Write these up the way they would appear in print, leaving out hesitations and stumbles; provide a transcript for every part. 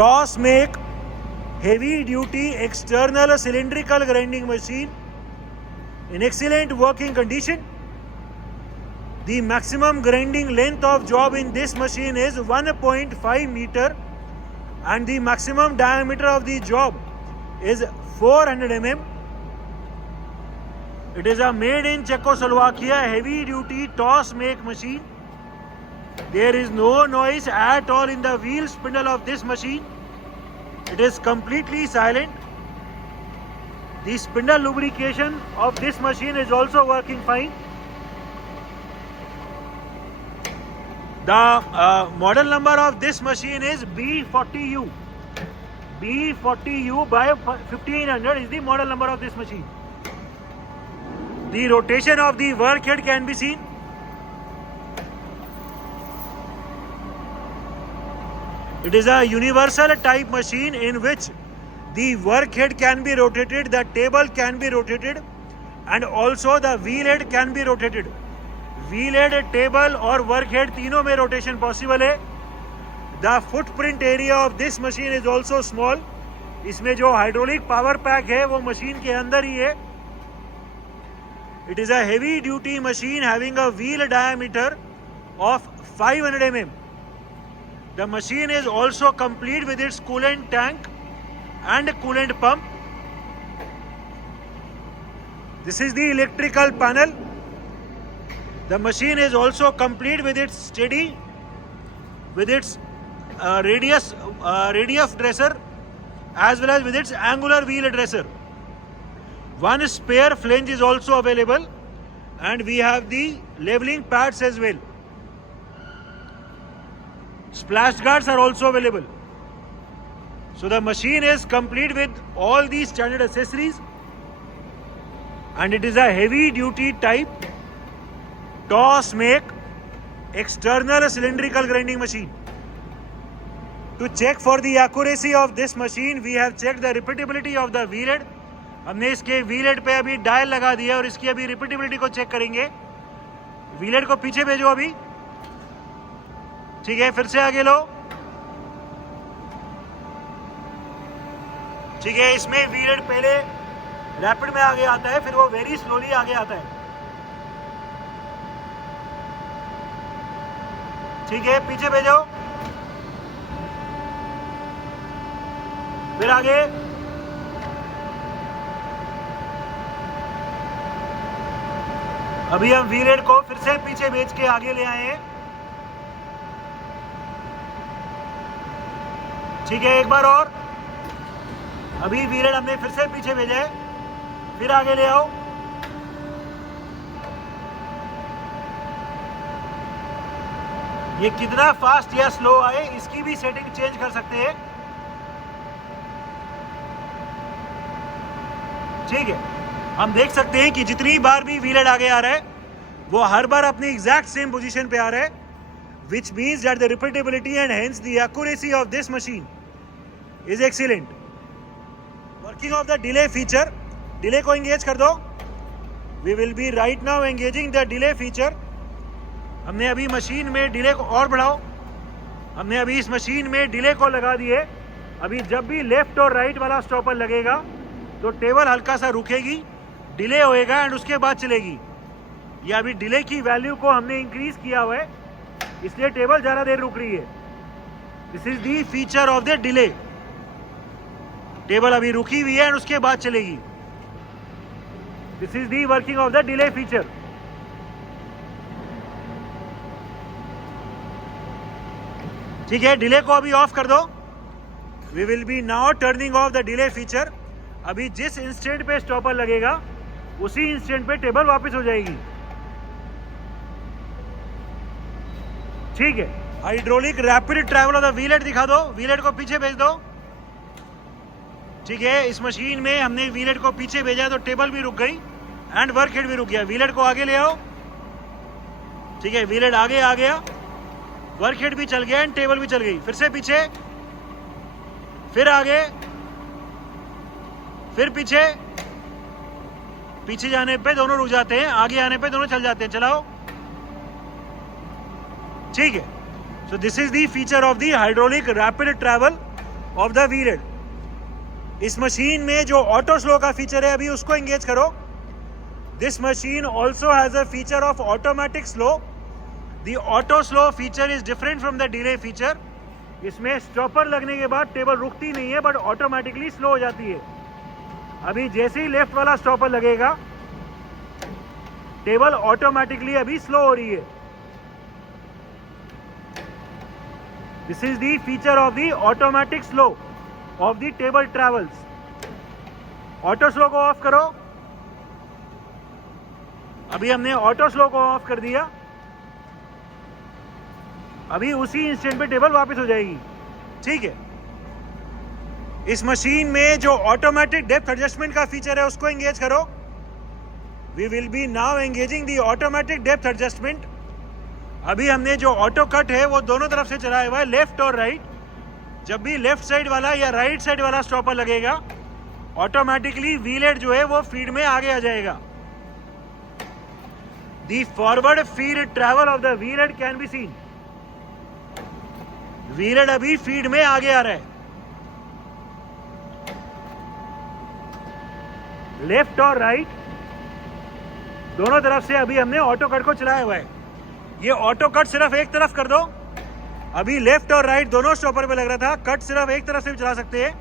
Toss make heavy duty external cylindrical grinding machine in excellent working condition. The maximum grinding length of job in this machine is 1.5 meter and the maximum diameter of the job is 400 mm. It is a made in Czechoslovakia heavy duty toss make machine. There is no noise at all in the wheel spindle of this machine. It is completely silent. The spindle lubrication of this machine is also working fine. The model number of this machine is B40U. B40U by 1500 is the model number of this machine. The rotation of the workhead can be seen. It is a universal type machine in which the workhead can be rotated, the table can be rotated, and also the wheel head can be rotated. Wheel head, table और workhead तीनों में rotation possible है. The footprint area of this machine is also small. इसमें जो hydraulic power pack है वो machine के अंदर ही है. It is a heavy duty machine having a wheel diameter of 500 mm. The machine is also complete with its coolant tank and coolant pump. This is the electrical panel. The machine is also complete with its steady, with its radius dresser as well as with its angular wheel dresser. One spare flange is also available and we have the leveling pads as well. Splash guards are also available. So the machine is complete with all these standard accessories and it is a heavy duty type toss make external cylindrical grinding machine. To check for the accuracy of this machine we have checked the repeatability of the wheel head. हमने इसके wheel head पे अभी dial लगा दिया और इसकी अभी repeatability को चेक करेंगे. wheel head को पीछे भेजो अभी. ठीक है, फिर से आगे लो. ठीक है, इसमें व्हील हेड पहले रैपिड में आगे आता है, फिर वो वेरी स्लोली आगे आता है. ठीक है, पीछे भेजो, फिर आगे. अभी हम व्हील हेड को फिर से पीछे भेज के आगे ले आए हैं. ठीक है, एक बार और. अभी व्हील हेड हमने फिर से पीछे भेजा है, फिर आगे ले आओ. ये कितना फास्ट या स्लो आए इसकी भी सेटिंग चेंज कर सकते हैं. ठीक है, हम देख सकते हैं कि जितनी बार भी व्हील हेड आगे आ रहा है वो हर बार अपनी एग्जैक्ट सेम पोजीशन पे आ रहा है, which means that the repeatability and hence the accuracy of this machine is excellent. Working of the delay feature, delay को engage कर दो. We will be right now engaging the delay feature. हमने अभी machine में delay को और बढ़ाओ. हमने अभी इस मशीन में डिले को लगा दिए. अभी जब भी लेफ्ट और राइट वाला स्टॉपर लगेगा तो टेबल हल्का सा रुकेगी, डिले होएगा एंड उसके बाद चलेगी. ये अभी डिले की वैल्यू को हमने इंक्रीज किया हुआ है, इसलिए टेबल ज़्यादा देर रुक रही है. This is the feature of the delay. Table अभी रुकी हुई है एंड उसके बाद चलेगी. This is the working of the delay feature. ठीक है, डिले को अभी ऑफ कर दो. We will be now turning off the delay feature. अभी जिस इंस्टेंट पे स्टॉपर लगेगा उसी इंस्टेंट पे टेबल वापस हो जाएगी. ठीक है, hydraulic rapid travel of the wheel head दिखा दो. व्हील हेड को पीछे भेज दो. ठीक है, इस मशीन में हमने व्हील हेड को पीछे भेजा तो टेबल भी रुक गई एंड वर्क हेड भी रुक गया. व्हील हेड को आगे ले आओ. ठीक है, व्हील हेड आगे आ गया, वर्क हेड भी चल गया एंड टेबल भी चल गई. फिर से पीछे, फिर आगे, फिर पीछे. पीछे जाने पे दोनों रुक जाते हैं, आगे आने पे दोनों चल जाते हैं. चलाओ. ठीक है, so this is the feature of the hydraulic rapid travel of the wheel head. इस मशीन में जो ऑटो स्लो का फीचर है अभी उसको एंगेज करो। This machine also has a feature of automatic slow. The auto slow feature is different from the delay feature. इसमें stopper लगने के बाद टेबल रुकती नहीं है बट ऑटोमेटिकली स्लो हो जाती है। अभी जैसे ही लेफ्ट वाला स्टॉपर लगेगा टेबल ऑटोमेटिकली अभी स्लो हो रही है। This is the feature of the automatic slow of the table travels. Auto slow को ऑफ करो। अभी हमने ऑटो स्लो को ऑफ कर दिया। अभी उसी इंस्टेंट पे टेबल वापस हो जाएगी। ठीक है, इस मशीन में जो ऑटोमेटिक डेप्थ एडजस्टमेंट का फीचर है उसको एंगेज करो। We will be now engaging the automatic depth adjustment. अभी हमने जो ऑटो कट है वो दोनों तरफ से चलाया हुआ है, लेफ्ट और राइट। जब भी लेफ्ट साइड वाला या राइट साइड वाला स्टॉपर लगेगा ऑटोमेटिकली व्हील हेड जो है वो फीड में आगे आ जाएगा। The forward feed travel of the wheel head can be seen. Wheel head अभी फीड में आगे आ रहा है। लेफ्ट और राइट दोनों तरफ से अभी हमने ऑटो कट को चलाया हुआ है। ये ऑटो कट सिर्फ एक तरफ कर दो। अभी लेफ्ट और राइट दोनों स्टॉपर पे लग रहा था, कट सिर्फ एक तरफ से भी चला सकते हैं।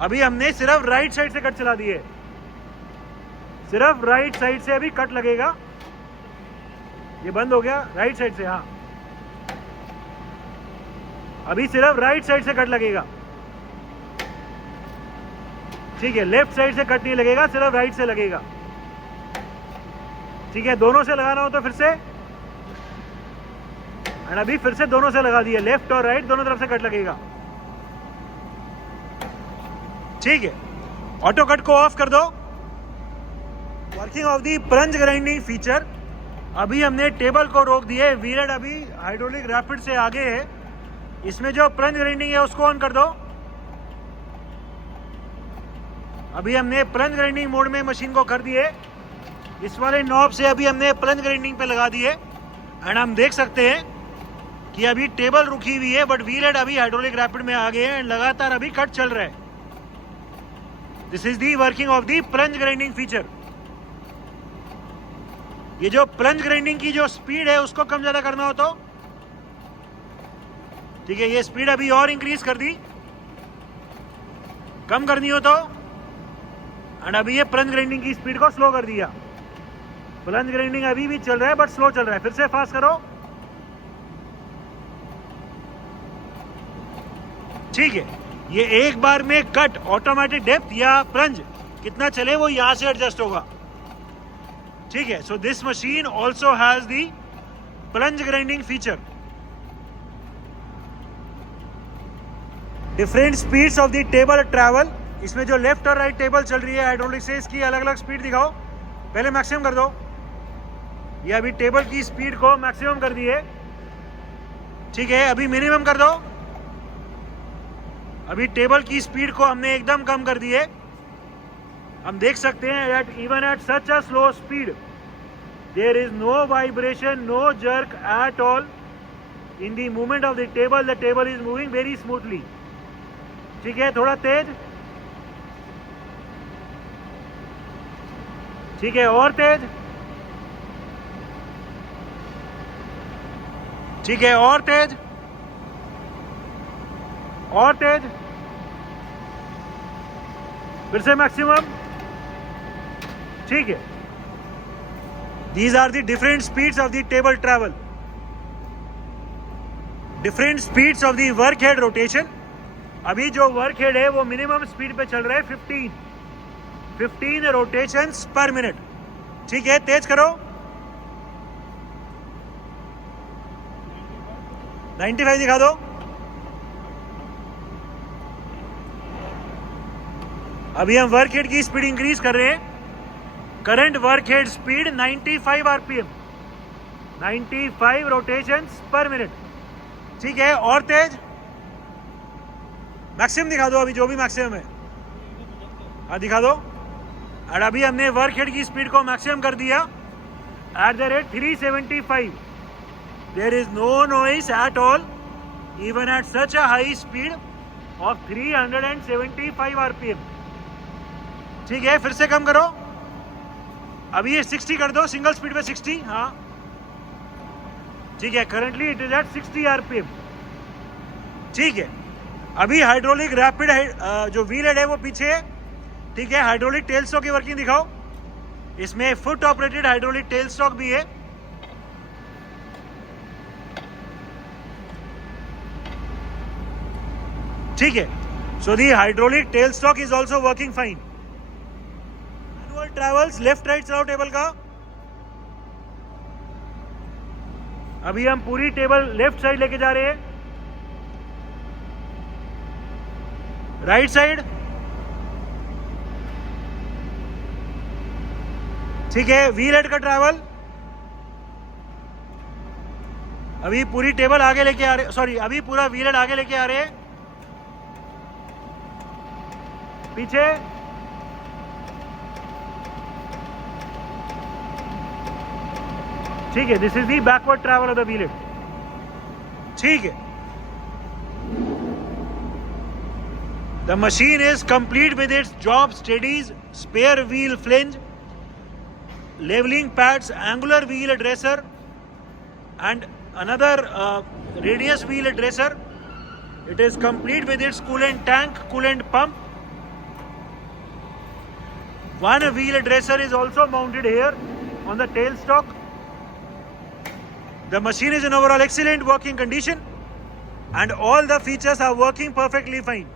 अभी हमने सिर्फ राइट साइड से कट चला दिए। सिर्फ राइट साइड से अभी कट लगेगा। ये बंद हो गया राइट साइड से। हाँ, अभी सिर्फ राइट साइड से कट लगेगा। ठीक है, लेफ्ट साइड से कट नहीं लगेगा, सिर्फ राइट से लगेगा। ठीक है, दोनों से लगाना हो तो फिर से, एंड अभी फिर से दोनों से लगा दिया। लेफ्ट और राइट दोनों तरफ से कट लगेगा। ठीक है, ऑटो कट को ऑफ कर दो। Working of the plunge grinding feature. अभी हमने टेबल को रोक दिए। व्हील हेड अभी हाइड्रोलिक रैपिड से आगे है। इसमें जो प्लंज ग्राइंडिंग है उसको ऑन कर दो। अभी हमने प्लंज ग्राइंडिंग मोड में मशीन को कर दिए। इस वाले नॉब से अभी हमने प्लंज ग्राइंडिंग पे लगा दिए एंड हम देख सकते हैं कि अभी टेबल रुकी हुई है बट व्हील हेड अभी हाइड्रोलिक रैपिड में आ गए हैं एंड लगातार अभी कट चल रहा है। This is the working of the plunge grinding feature. ये जो प्लंज ग्राइंडिंग की जो स्पीड है उसको कम ज्यादा करना हो तो ठीक है, ये स्पीड अभी और इंक्रीज कर दी। कम करनी हो तो, एंड अभी ये प्लंज ग्राइंडिंग की स्पीड को स्लो कर दिया। प्लंज ग्राइंडिंग अभी भी चल रहा है बट स्लो चल रहा है। फिर से फास्ट करो। ठीक है, ये एक बार में कट, ऑटोमेटिक डेप्थ या प्लंज कितना चले वो यहां से एडजस्ट होगा। ठीक है, so this machine also has the plunge grinding feature. Different speeds of the table travel. इसमें जो लेफ्ट और राइट टेबल चल रही है हाइड्रोलिक से, इसकी अलग अलग स्पीड दिखाओ। पहले मैक्सिमम कर दो। ये अभी टेबल की स्पीड को मैक्सिमम कर दी है। ठीक है, अभी मिनिमम कर दो। अभी टेबल की स्पीड को हमने एकदम कम कर दी है। हम देख सकते हैं that even at such a slow speed there is no vibration, no jerk at all in the movement of the table. The table is moving very smoothly. ठीक है, थोड़ा तेज। ठीक है, और तेज। ठीक है, और तेज, और तेज। फिर से मैक्सिमम। ठीक है, these are the different speeds of the table travel. Different speeds of the work head rotation. अभी जो वर्क हेड है वो मिनिमम स्पीड पे चल रहा है 15 रोटेशंस पर मिनट। ठीक है, तेज करो। 95 दिखा दो। अभी हम वर्क हेड की स्पीड इंक्रीज कर रहे हैं। Current work head speed 95 RPM, 95 rotations पर मिनट। ठीक है, और तेज। मैक्सिमम दिखा दो, अभी जो भी मैक्सिमम है। हाँ, दिखा दो। और अभी हमने वर्क हेड की स्पीड को मैक्सिमम कर दिया at the rate 375। There is no noise at all even at such a high speed. of 375 RPM. ठीक है, फिर से कम करो. अभी ये 60 कर दो, सिंगल स्पीड पे 60. हाँ ठीक है, currently it is at 60 RPM. ठीक है, अभी हाइड्रोलिक रैपिड जो व्हील हेड है वो पीछे है. ठीक है, हाइड्रोलिक टेल स्टॉक की वर्किंग दिखाओ. इसमें foot operated hydraulic tail stock भी है. ठीक है, so the hydraulic tail stock is also working fine. Manual travels left right चलाओ टेबल का. अभी हम पूरी टेबल लेफ्ट साइड लेके जा रहे हैं. Right side. ठीक है, व्हील हेड का ट्रैवल. अभी पूरी टेबल आगे लेके आ रहे, सॉरी अभी पूरा व्हील हेड आगे लेके आ रहे हैं. पीछे. ठीक है, this is the backward travel of the wheel head. ठीक है, the machine is complete with its job steadies, spare wheel flange, leveling pads, angular wheel dresser and another radius wheel dresser. It is complete with its coolant tank, coolant pump. One wheel dresser is also mounted here on the tailstock. The machine is in overall excellent working condition and all the features are working perfectly fine.